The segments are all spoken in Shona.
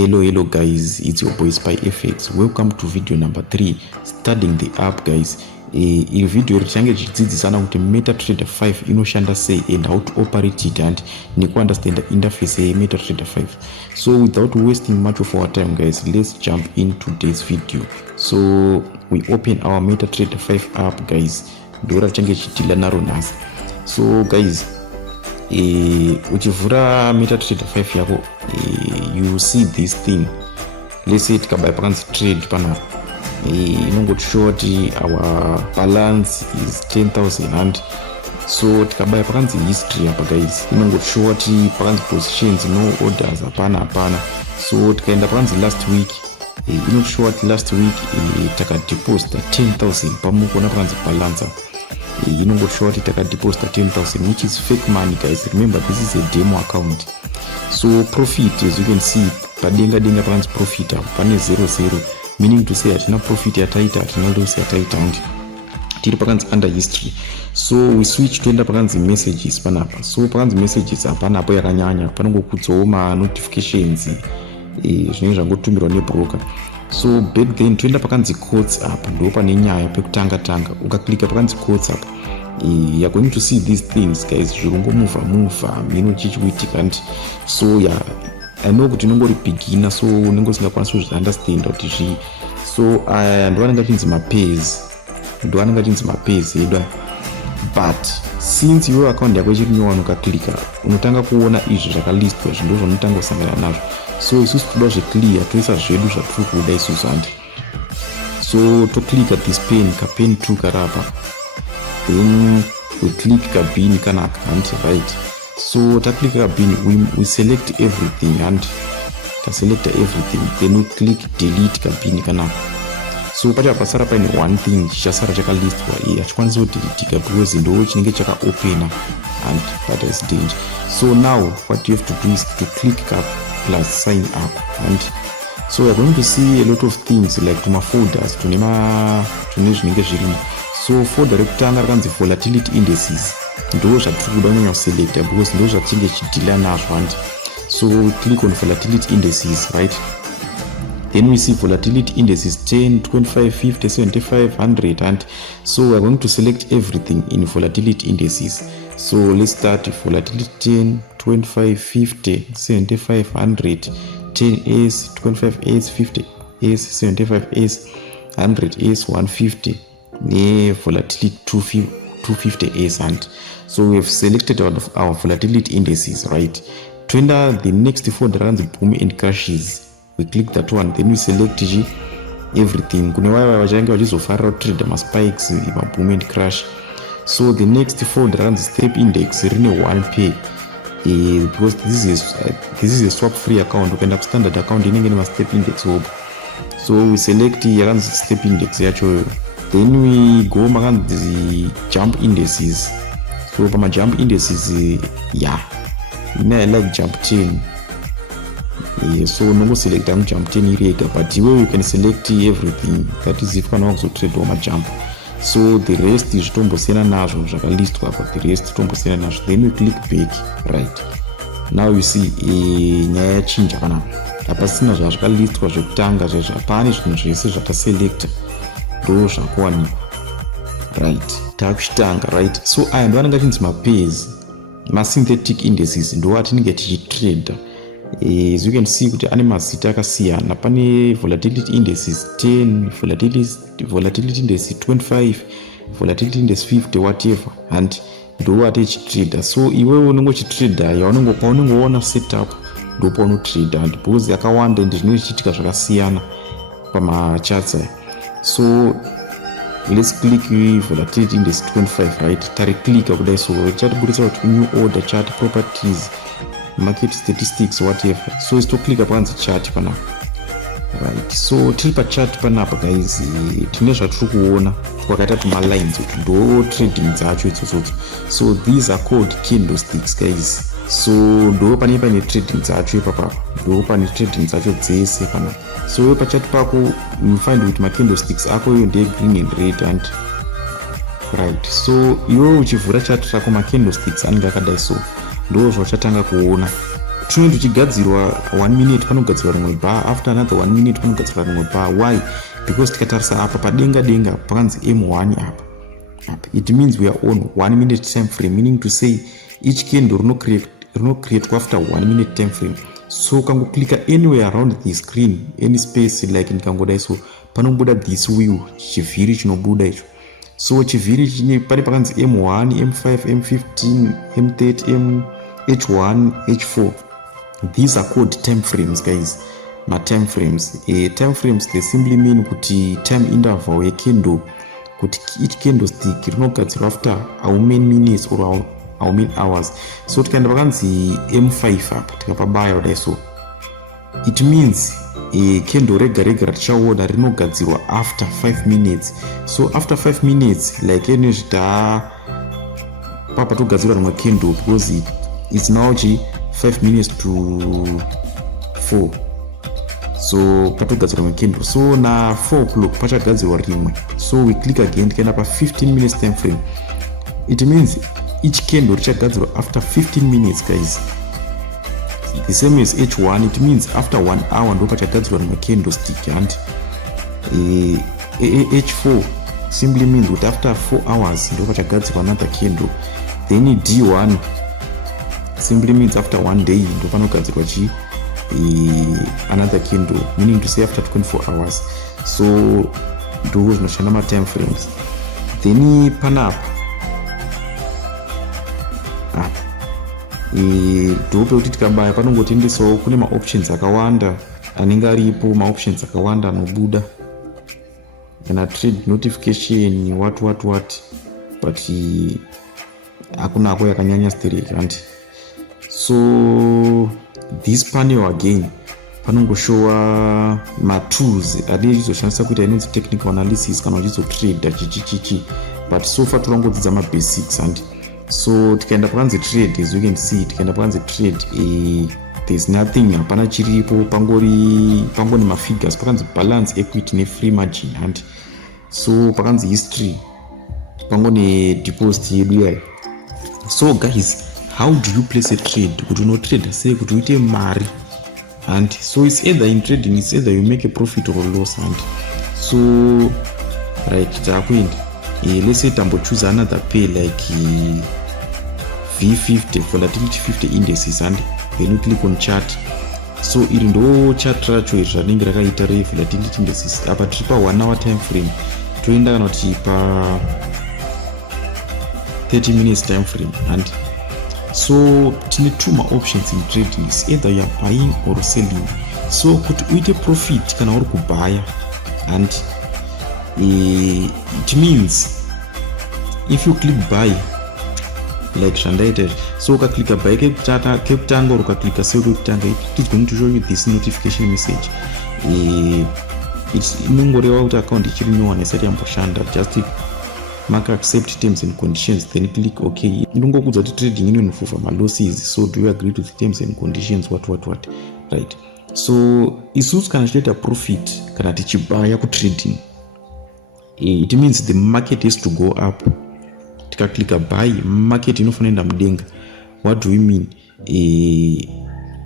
Hello guys, it's your boy Spy FX. Welcome to video number 3 studying the app guys. In video richange chidzidzisana kuti MetaTrader 5 inoshanda sei and how to operate it and nekuunderstand the interface ye MetaTrader 5. So without wasting much of our time guys, let's jump into today's video. So we open our MetaTrader 5 app guys. Ndora change chitila naro nhasi. So guys, uchivhura MetaTrader 5 yako, you see this thing. Let's say tikabai pakanzi trade panapa. Inongoshow kuti our balance is 10,000 and so tikabai pakanzi history apa guys. Inongoshow kuti pakanzi positions no orders apana. So tikaenda pakanzi last week, inongoshow kuti last week takadeposit 10,000 pamukona pakanzi balance. Inongoshow kuti takadeposit 10,000, which is fake money guys. Remember, this is a demo account. So profit, as you can see, padenga pakanzi profit pane 00, meaning to say atina profit yataita, atina loss yataita, and tiri pakanzi under history. So we switch to enda pakanzi messages panapa. So pakanzi messages apanapo yakanyanya, panongokudzawo notifications zvinenge zvangotumirwa nebroker. So back then toenda pakanzi quotes up, ndo pane nyaya pekutanga ukaklika pakanzi quotes up, you're going to see these things guys. Zvirongomuvha chichiitika, and so yeah, I know kuti unongori beginner, so unenge usingakwanisi kuzviunderstand kuti zvii. So ndoanenge tinzi mapairs edu, but since your account yako ichiri new one, ukaklika unotanga kuona izvi zvakalistwa, zvinhu zvaunotanga kusangana nazvo. So isusu toda zveclear, toisa zvedu zvatiri kuda isusu and so to click at this pen 2 karapa, then we click kabini kana account, right? So ta click kabini, we select everything and ta select everything, then we click delete kabini kana. So pacha pasara paine one thing chasara chakalistwa, achikwanisi kudeletika because ndo chinenge chakaopena and that is danger. So now what you have to do is to click up plus sign up, and so you're going to see a lot of things like tuma folders tune zvinenge zvirimo. So folder rekutanga rakanzi volatility indices, ndo zvatiri kuda kunyanya kuselecta because ndo zvatinenge chidhila nazvo, and so we click on volatility indices, right? Then we see volatility indices 10, 25, 50, 75, 100, and so we're going to select everything in volatility indices. So let's start volatility 10, 25, 50, 75, 100, 10S, 25S, 50S, 75S, 100S, 150, volatility 250S, and so we have selected out of our volatility indices, right? To enter the next folder runs boom and crashes, we click that one, then we select everything. Kune waya vachange vachizofarira kutrade maspikes, maboom and crash. So the next folder runs step index rine 1 pair, because this is a swap free account. Ukaenda ku standard account inenge ine step index hope. So we select yakanzi step index yacho, then we go makanzi jump indices. So pama jump indices, yeah, I like jump 10. So no select jump 10 irega, but you can select everything. That is if you want to trade on a jump. So the rest is tombosena nazvo zvakalistwa apa, the rest tombosena nazvo. Then you click back, right? Now you see nyaya yachinja panapa, hapasina zvazvakalistwa zvekutanga zvezvo, hapane zvinhu zvese zvataselekta ndo zvakuwanikwa, right? Takuchitanga, right? So aya ndo anenge achinzi mapairs, synthetic indices, ndo atinenge tichitrada. As you can see kuti ane mazita akasiyana. Pane volatility indices 10, volatility index 25, volatility index 50, whatever, and ndo atichitrada. So iwewe unenge uchitrada, paunongoona setup ndo paunotrada, and because yakawanda and zvinenge zvichiitika zvakasiyana pamacharts. So let's click volatility index 25, right? Tariclicka kudai, so chatibudisa kuti new order, chart properties, market statistics, whatever. So is to click upon the chart panapa, right? So tiri pa chart panapa guys, tine zvatiri kuona kwakaita tuma lines kuti ndo trading dzacho idzodzo. So these are called candlesticks guys. So ndo pane trading dzacho ipapa, ndo pane trading dzacho dzese panapa. So pa chart pako you find kuti ma candlesticks ako yo nde green and red, and right? So iwe uchivhura chart rako ma candlesticks anenge akadai, so ndo zvachatanga kuona tunenge tuchigadzirwa 1 minute panogadzirwa rimwe bar, after another 1 minute panogadzirwa rimwe bar. Why? Because tikatarisa apa padenga denga pakanzi M1 apa. It means we are on 1 minute time frame, meaning to say each candle create after 1 minute time frame. So click anywhere around the screen, any space like nikangoda so panobuda this wheel chivhiri chinobuda icho. So chivhiri chine pane pakanzi M1, M5, M15, M30, H1, H4. These are called time frames, guys. Time frames. Time frames, they simply mean kuti time interval ye candle, kuti each candlestick rinogadzirwa after how many minutes or how many hours. So tikaenda pakanzi M5 apa tikapabaya kudai so, it means candle rega rega ratichaona rinogadzirwa after 5 minutes. So after 5 minutes like enezvita papa togadzirwa rimwe candle because it's now 5 minutes to 4. So patogadzirwa rimwe candle, so na 4 o'clock pachagadzirwa rimwe. So we click again tikaenda pa 15 minutes time frame. It means each candle richagadzirwa after 15 minutes, guys. The same as H1, it means after 1 hour ndo pachagadzirwa rimwe candlestick, and H4 simply means that after 4 hours ndo pachagadzirwa another candle. Then D1 simply means after 1 day ndo panogadzirwa another candle, meaning to say after 24 hours. So ndo zvinoshanda ma time frames. Then panapa ndope kuti tikabaya panongotendesawo kune maoptions akawanda anenge aripo, maoptions akawanda anobuda kana trade notification what but hakuna ako yakanyanya stereka. And so this panel again panongoshowa matools ade chizoshandisa kuita inonzi technical analysis kana uchizotrade chichichichi, but so far torangodzidza mabasics. And so tikaenda pakanzi trade, as you can see, tikaenda pakanzi trade, there's nothing, hapana chiripo, pangoni mafigures, pakanzi balance, equity ne free margin. And so pakanzi history, pangoni deposit yedu. So guys, how do you place a trade? Kuti uno trade say kuti uite mari. And so it's either in trading, it's either you make a profit or a loss. And so right, takuenda let's say tambo choose another pay like V50 volatility 50 indices, and then you click on chart. So iri ndo chart racho iri ranenge rakaita volatility indices. Apa tiri pa 1 hour time frame, toenda kana kuti pa 30 minutes time frame. And so tine two options in trading, is either you are buying or selling. So kuti uite profit kana uri kubaya, and it means if you click buy like shandaita, so ukaclicka buy kekutanga or ukaclicka sell kekutanga, it is going to show you this notification message. It's inongoreva kuti account ichiri nyowani isati yamboshanda, just mark accept terms and conditions, then click OK. Inongokudza kuti trading inonofufha malosses, so do you agree to the terms and conditions, what right. So isusu kana tichita profit kana tichibaya kutrading, it means the market has to go up. Tikaclicka buy, market inofanira mudenga. What do we mean?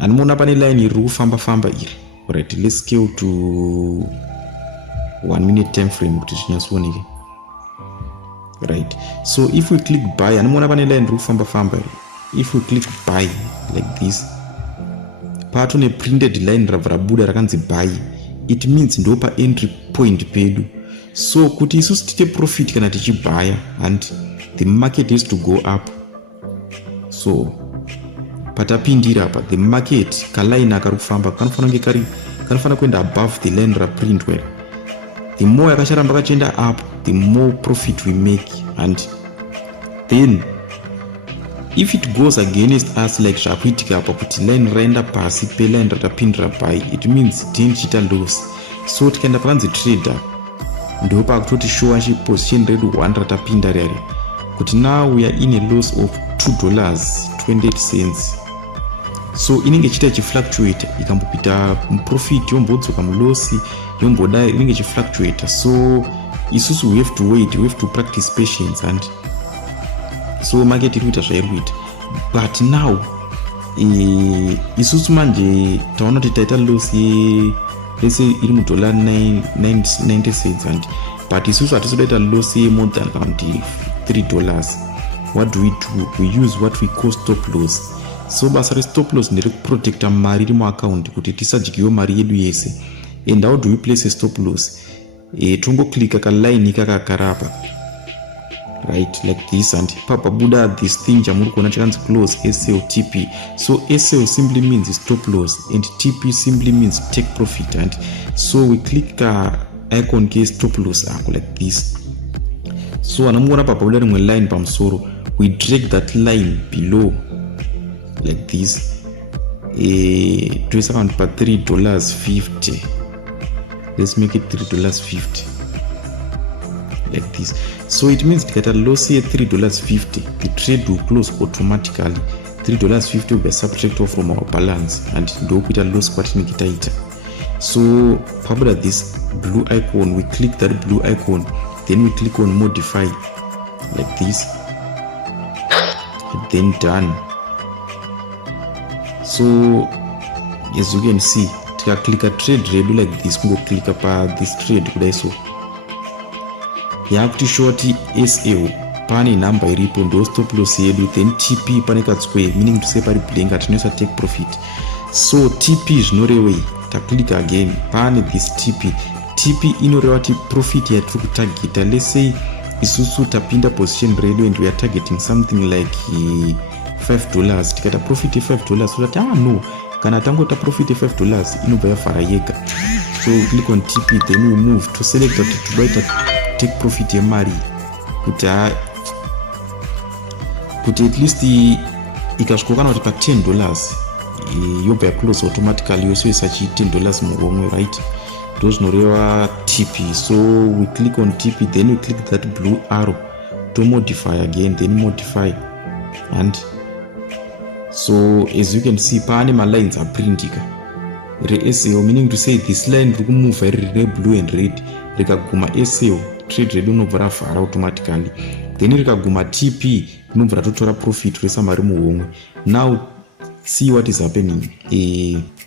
Anoona pane line iri kufamba iri. Alright, let's scale to 1 minute time frame kuti chinyatsooneke. Right, so if we click buy, anoona pane line iri kufamba iri. If we click buy like this, patone printed line rabva rabuda rakanzi buy, it means ndo pa entry point pedu. So kuti isusu tite profit kana tichibaya, and the market has to go up. So patapindira apa, the market kaline akari kufamba kanofana kuenda above the line raprintwa. The more yakasharamba kachienda up, the more profit we make. And then if it goes against us like zvakuitika apa kuti line raenda pasi pe line ratapindira buy, it means tinchita loss. So tikaenda pakanzi trader, ndo pakutoti showa position redu 1 ratapinda rere kuti now we are in a loss of $2.28. So inenge chita chifluctuate, ikambopita profit yombodzoka mulosi yomboda inenge chifluctuate. So isusu we have to wait, we have to practice patience. And so market iri kuita zvairi kuita, but now isusu manje taona kuti taita loss lese iri mudola 90 cents and but isusu hatisodaita loss more than around $3. What do? We use what we call stop loss. So basa restop loss nderekuprotecta mari iri muaccount kuti tisadyiwe mari yedu yese. And how do we place a stop loss? Tongoclicka kaline kakakarapa, right, like this, and papabuda this thing chamuri kuona chakanzi close SL TP. So SL simply means stop loss and TP simply means take profit, and so we click icon ke stop loss ako like this. So anamuona papabuda rimwe line pamusoro, we drag that line below like this. Toisa count pa $3.50. Let's make it $3.50 like this. So it means that a loss here $3.50, the trade will close automatically. $3.50 will be subtracted from our balance and do put a loss what nikitaita. So probably this blue icon, we click that blue icon, then we click on modify like this, and then done. So as you can see, click a trade redo like this, go click up this trade kudai. So yakuti shorty SL pane number iripo ndo stop loss yedu, then TP pane ka square, meaning to say pari blank atinoisa take profit. So TP zvinorevei, ta click again pane this TP inoreva ti profit yatiri kutargeta. Let's say isusu tapinda position redu and we are targeting something like $5. Tikata profit $5, so that no, kana tangota profit $5 inobva yafara yega. So we click on TP, then we move to select that to buy take profit yemari kuti at least ikasvikokana kuti pa $10 yobva close automatically yose isachi $10 muromwe, right? Those zvinoreva TP. So we click on TP, then we click that blue arrow to modify again, then modify, and so as you can see pane ma lines are printika re SL, meaning to say this line riri kumove riri blue and red, rikaguma SL trade redu unobva rafara automatically, then rikaguma TP unobva ratotora profit resa mari muhomwe. Now see what is happening.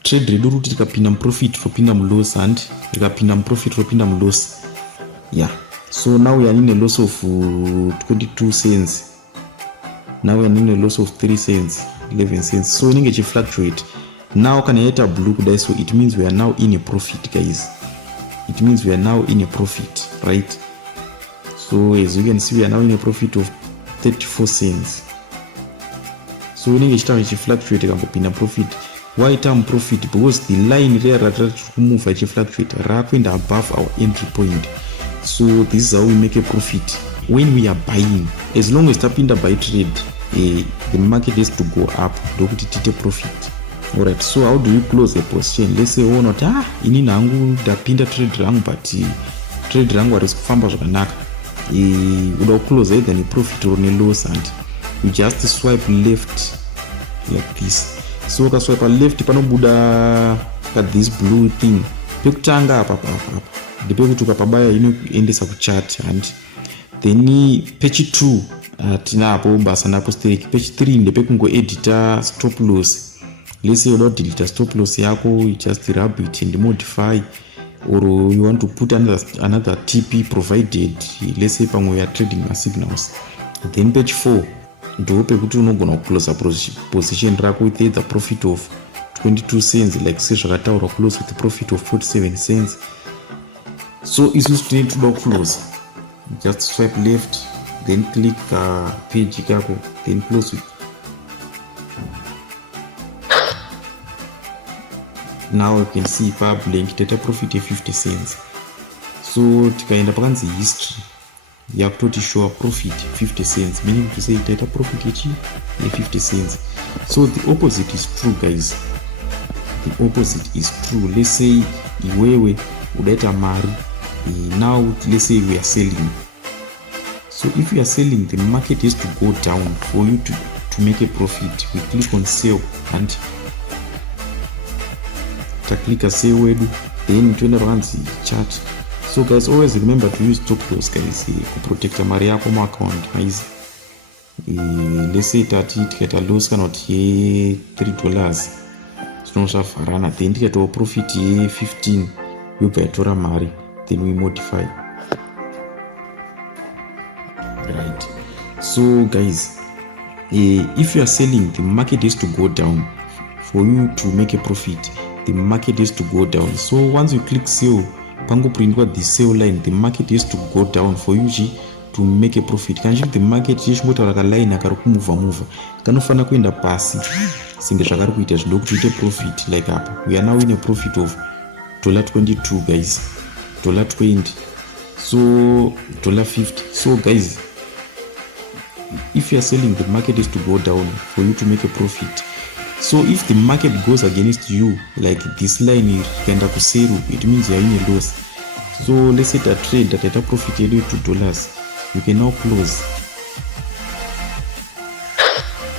Trade redu ruti rikapinda muprofit ropinda muloss and rikapinda muprofit ropinda muloss. Yeah, so now we are in a loss of 22 cents. Now we are in a loss of 3 cents, 11 cents. So inenge chi fluctuate. Now can I blue kudai, so it means we are now in a profit, guys. It means we are now in a profit, right? So as you can see, we are now in a profit of 34 cents. So inenge chitava chi fluctuate kangopinda profit. Why term profit? Because the line there rather move chi fluctuate rakuenda above our entry point. So this is how we make a profit when we are buying. As long as tapinda buy trade, the market has to go up ndokuti tite profit. Alright, so how do we close a position? Let's say oh not ini nangu ndapinda trade rangu but trade rangu haris kufamba zvakanaka, uda close either ni profit or ni loss, and you just swipe left like this. So ukaswipe left panobuda this blue thing pekutanga apa ndepekuti ukapabaya inoendesa kuchat, and then page 2 tinapo basa napo stake. Page 3 ndepekungo edita stop loss. Let's say you don't delete stop loss yako, you just rub it and modify, or you want to put another TP provided, let's say pamwe we are trading my signals. Then page 4 ndo pekuti unogona close a position rako with the profit of 22 cents, like say zvakataurwa close with the profit of 47 cents. So isusu tine toda close, just swipe left, then click page kako, then close with. Now you can see blank data profit of 50 cents. So tikaenda pakanzi history yakutoti show profit 50 cents, meaning to say data profit each 50 cents. So the opposite is true, guys. The opposite is true. Let's say iwewe udaita mari, now let's say we are selling. So if you are selling, the market has to go down for you to make a profit. We click on sell and click a sell word, then turn around the chart. So guys, always remember to use stop loss, guys, to protect the mari yako account. let's say tati tikaita loss kana kuti ye$3 zvinosvavharana, then tikaitawo profit ye15 yobva yatora mari, then we modify, right? So guys, if you are selling, the market has to go down for you to make a profit. The market has to go down. So once you click sell, pangoprindwa the sell line, the market has to go down for you to make a profit. Kanji the market yechimbotaura kaline akari kumuvha kanofana kuenda pasi senge zvakari kuita zvido kuti uite profit. Like apa we are now in a profit of $22 guys, $20, so $50. So guys, if you are selling, the market is to go down for you to make a profit. So if the market goes against you, like this line ikaenda kusero, it means you are in a loss. So let's say that trade that at a profit yedu $2, you can now close.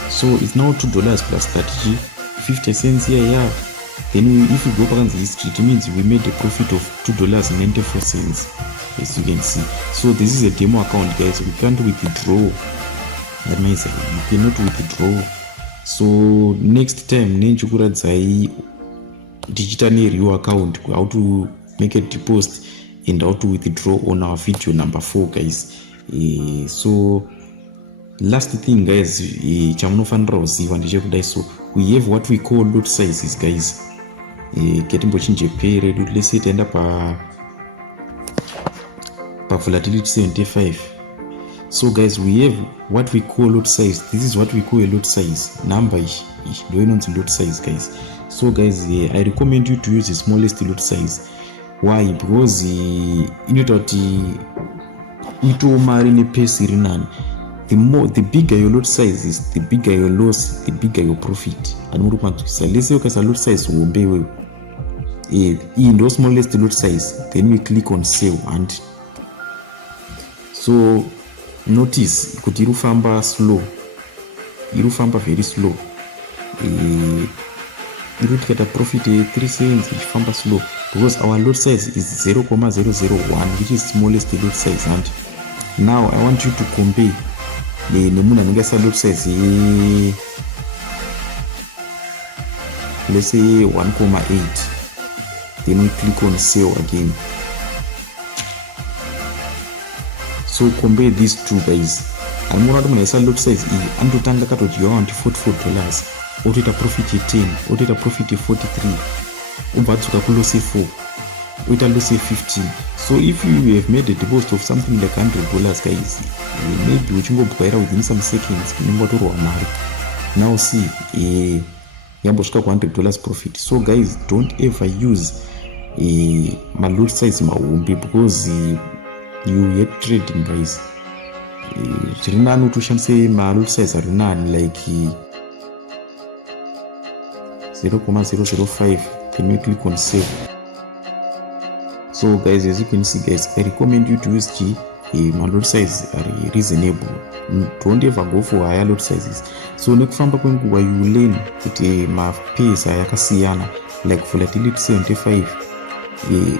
So it's now $2 plus strategy, 50 cents here, yeah. Then if we go back on the history, it means we made a profit of $2.94, as you can see. So this is a demo account, guys. We can't withdraw. That means you cannot withdraw. So next time nenchikuratidza digital real account, how to make a deposit and how to withdraw on our video number 4, guys. So last thing, guys, chamunofanira kuziva ndechekudai. So we have what we call lot sizes, guys. Ketimbochinje period, let's say taenda pa volatility 75. So guys, we have what we call lot size. This is what we call a lot size number. Do not lot size, guys. So guys, I recommend you to use the smallest lot size. Why? Because inoita kuti itomari nepace iri nani. The bigger your lot size is, the bigger your loss, the bigger your profit. And let's say ukaisa lot size uombe in the smallest lot size, then we click on save. And so notice kuti irufamba slow, irufamba very slow. Irutikaita profit 3 cents ichifamba slow because our lot size is 0.001, which is smallest lot size. And now I want you to compare nemunhu anenge aisa lot size let's say 1.8, then we click on sell again. So compare these two, guys. And more than I lot size and to tanga katoti you want $44, otoita profit 10, otoita profit 43, ubatsuka ku loss 4, oita loss 15. So if you have made a deposit of something like $100, guys, maybe uchingobwaira within some seconds unongotorwa mari. Now see yambosvika ku $100 profit. So guys, don't ever use my lot size mahombe because you get trading, guys. Zviri nani utoshandise malot size ari nani like 0.005, then you click on save. So guys, as you can see, guys, I recommend you to use my lot size are reasonable. Don't ever go for higher lot sizes. So nekufamba kwenguva you learn kuti mapace ayakasiyana, like volatility 75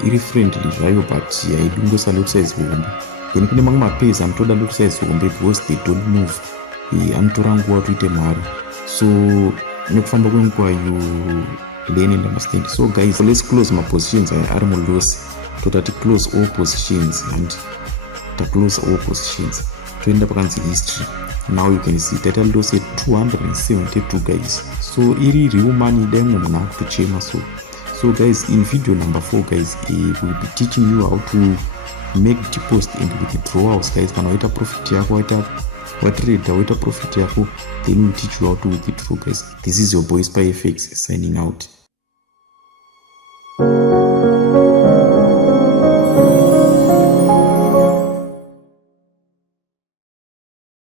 iri friendly zvayo, but haidungosa lot size hombe. Then kune mamwe mapace anotoda lot size hombe because they don't move, anotora nguva toite mari. So nekufamba kwenguva you learn and understand. So guys, let's close my positions ari muloss. Totati close all positions and to close all positions. Toenda pakanzi history. Now you can see total loss at 272, guys. So iri real money demo munhu akutochema. So guys, in video number 4, guys, we'll be teaching you how to make deposit and withdrawals, guys. Kana waita profit yako, waita profit yako, then we'll teach you how to withdraw, guys. This is your boy Spy FX signing out.